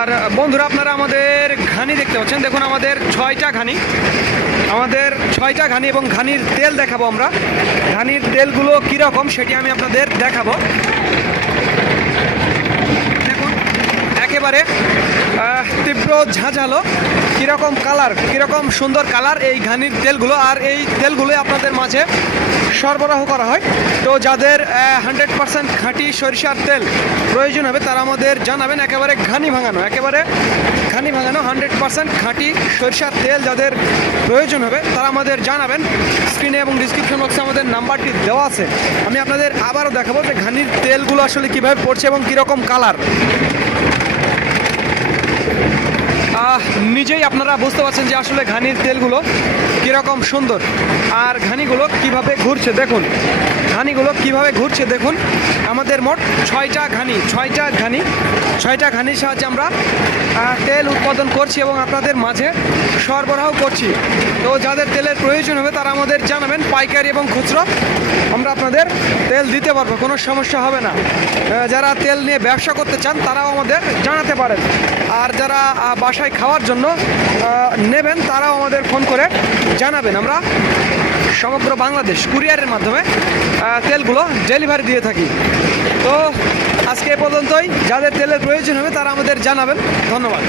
আর বন্ধুরা, আপনারা আমাদের ঘানি দেখতে পাচ্ছেন। দেখুন, আমাদের ছয়টা ঘানি। আমাদের ছয়টা ঘানি এবং ঘানির তেল দেখাবো আমরা। ঘানির তেলগুলো কীরকম সেটি আমি আপনাদের দেখাবো। দেখুন, একেবারে তীব্র ঝাঁঝালো। কীরকম কালার কীরকম সুন্দর কালার এই ঘানির তেলগুলো আর এই তেলগুলো আপনাদের মাঝে সরবরাহ করা হয়। তো যাদের হান্ড্রেড পার্সেন্ট খাঁটি সরিষার তেল প্রয়োজন হবে, তারা আমাদের জানাবেন, একেবারে ঘানি ভাঙানো, একেবারে ঘানি ভাঙানো হান্ড্রেড পার্সেন্ট খাঁটি সরিষার তেল যাদের প্রয়োজন হবে, তারা আমাদের জানাবেন। স্ক্রিনে এবং ডিসক্রিপশন বক্সে আমাদের নাম্বারটি দেওয়া আছে। আমি আপনাদের আবারও দেখাবো যে ঘানির তেলগুলো আসলে কীভাবে পড়ছে এবং কীরকম কালার নিজেই আপনারা বুঝতে পারছেন যে আসলে ঘানির তেলগুলো কীরকম সুন্দর। আর ঘানিগুলো কীভাবে ঘুরছে দেখুন। ঘানিগুলো কীভাবে ঘুরছে দেখুন। আমাদের মোট ছয়টা ঘানি ছয়টা ঘানি, ছয়টা ঘানির সাহায্যে আমরা তেল উৎপাদন করছি এবং আপনাদের মাঝে সরবরাহ করছি। তো যাদের তেলের প্রয়োজন হবে তারা আমাদের জানাবেন, পাইকারি এবং খুচরো। আমরা আপনাদের তেল দিতে পারব, কোনো সমস্যা হবে না। যারা তেল নিয়ে ব্যবসা করতে চান তারাও আমাদের জানাতে পারেন। আর যারা বাসায় খাওয়ার জন্য নেবেন, তারাও আমাদের ফোন করে জানাবেন। আমরা সমগ্র বাংলাদেশ কুরিয়ারের মাধ্যমে তেলগুলো ডেলিভারি দিয়ে থাকি। তো আজকে এ পর্যন্তই। যাদের তেলের প্রয়োজন হবে, তারা আমাদের জানাবেন। ধন্যবাদ।